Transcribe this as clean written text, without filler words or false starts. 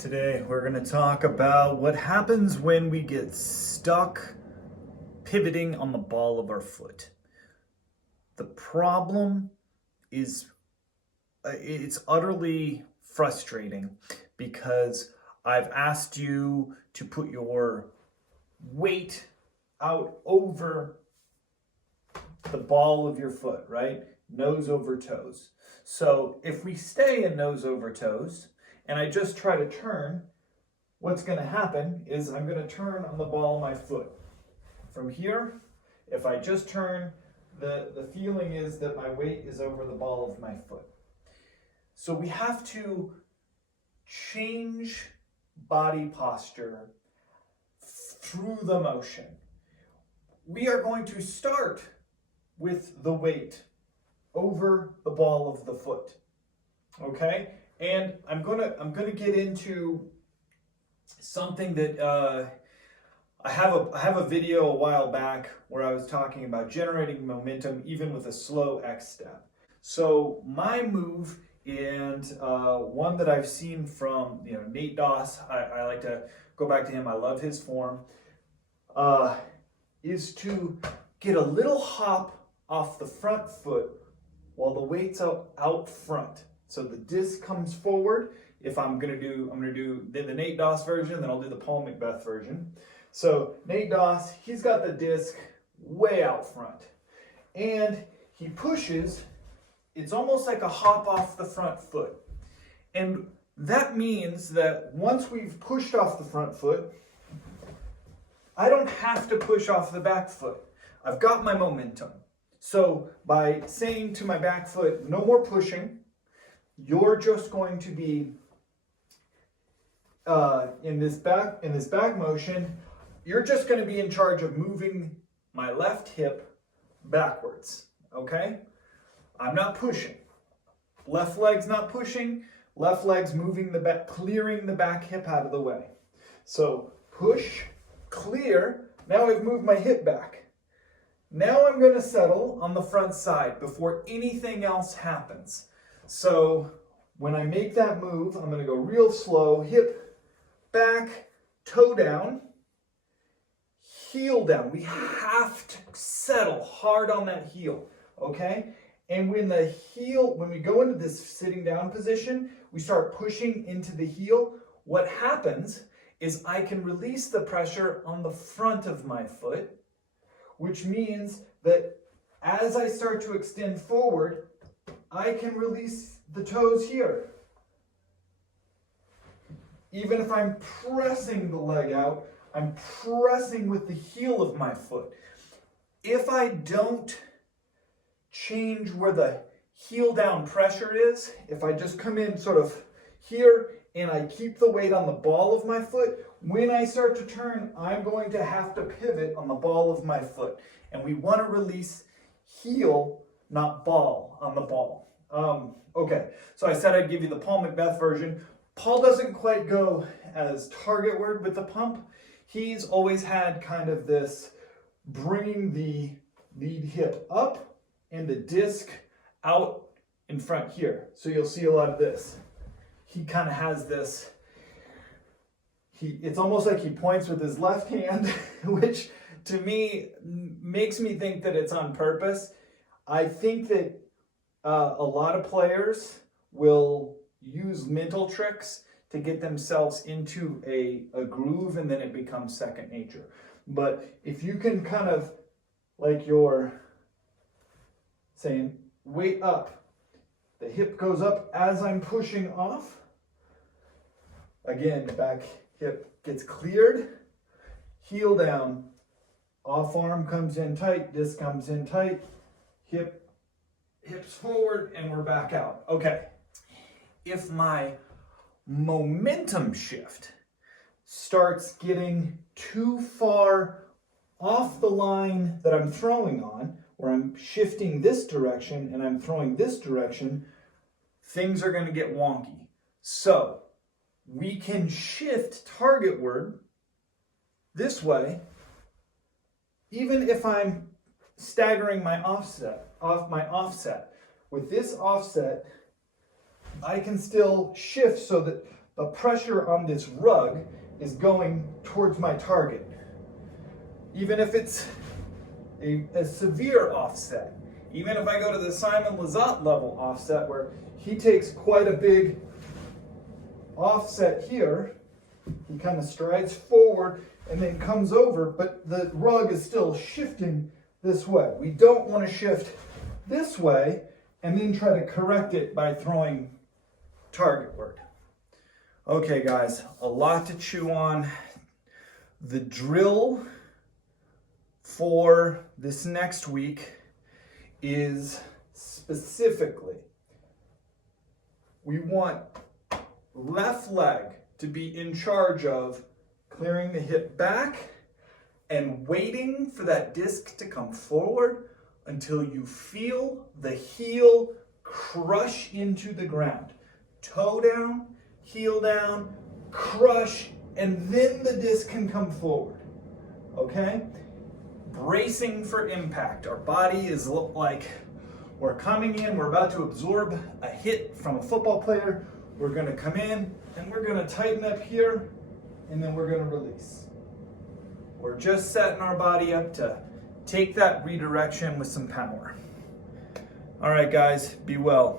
Today we're going to talk about what happens when we get stuck pivoting on the ball of our foot. The problem is it's utterly frustrating because I've asked you to put your weight out over the ball of your foot, right? Nose over toes. So if we stay in nose over toes, and I just try to turn, what's going to happen is I'm going to turn on the ball of my foot. From here, if I just turn, the feeling is that my weight is over the ball of my foot. So we have to change body posture through the motion. We are going to start with the weight over the ball of the foot. Okay? And I'm gonna get into something that I have a video a while back where I was talking about generating momentum even with a slow X step. So my move, and one that I've seen from Nate Doss, I like to go back to him. I love his form. Is to get a little hop off the front foot while the weight's out front. So the disc comes forward. If I'm gonna do the Nate Doss version, then I'll do the Paul Macbeth version. So Nate Doss, he's got the disc way out front. And he pushes, it's almost like a hop off the front foot. And that means that once we've pushed off the front foot, I don't have to push off the back foot. I've got my momentum. So by saying to my back foot, no more pushing, you're just going to be in this back motion, you're just going to be in charge of moving my left hip backwards, okay? I'm not pushing. Left leg's not pushing, left leg's moving the back, clearing the back hip out of the way. So push, clear, now I've moved my hip back. Now I'm going to settle on the front side before anything else happens. So when I make that move, I'm going to go real slow, hip back, toe down, heel down. We have to settle hard on that heel, okay? And when we go into this sitting down position, we start pushing into the heel. What happens is I can release the pressure on the front of my foot, which means that as I start to extend forward, I can release the toes here. Even if I'm pressing the leg out, I'm pressing with the heel of my foot. If I don't change where the heel down pressure is, if I just come in sort of here and I keep the weight on the ball of my foot, when I start to turn, I'm going to have to pivot on the ball of my foot. And we want to release heel, not ball, on the ball. Okay, so I said I'd give you the Paul Macbeth version. Paul doesn't quite go as targetward with the pump. He's always had kind of this bringing the lead hip up and the disc out in front here. So you'll see a lot of this. He kind of has this, it's almost like he points with his left hand, which to me makes me think that it's on purpose. I think that a lot of players will use mental tricks to get themselves into a groove, and then it becomes second nature. But if you can kind of, like you're saying, weight up, the hip goes up as I'm pushing off. Again, the back hip gets cleared, heel down, off arm comes in tight, disc comes in tight, hips forward, and we're back out. Okay, if my momentum shift starts getting too far off the line that I'm throwing on, where I'm shifting this direction and I'm throwing this direction, things are going to get wonky. So we can shift targetward this way, even if I'm staggering my offset. With this offset, I can still shift so that the pressure on this rug is going towards my target. Even if it's a severe offset, even if I go to the Simon Lizotte level offset where he takes quite a big offset here, he kind of strides forward and then comes over, but the rug is still shifting this way. We don't want to shift this way and then try to correct it by throwing targetward. Okay guys, a lot to chew on. The drill for this next week is specifically, we want left leg to be in charge of clearing the hip back and waiting for that disc to come forward until you feel the heel crush into the ground. Toe down, heel down, crush, and then the disc can come forward. Okay? Bracing for impact. Our body is like we're coming in, we're about to absorb a hit from a football player. We're going to come in and we're going to tighten up here and then we're going to release. We're just setting our body up to take that redirection with some power. All right, guys, be well.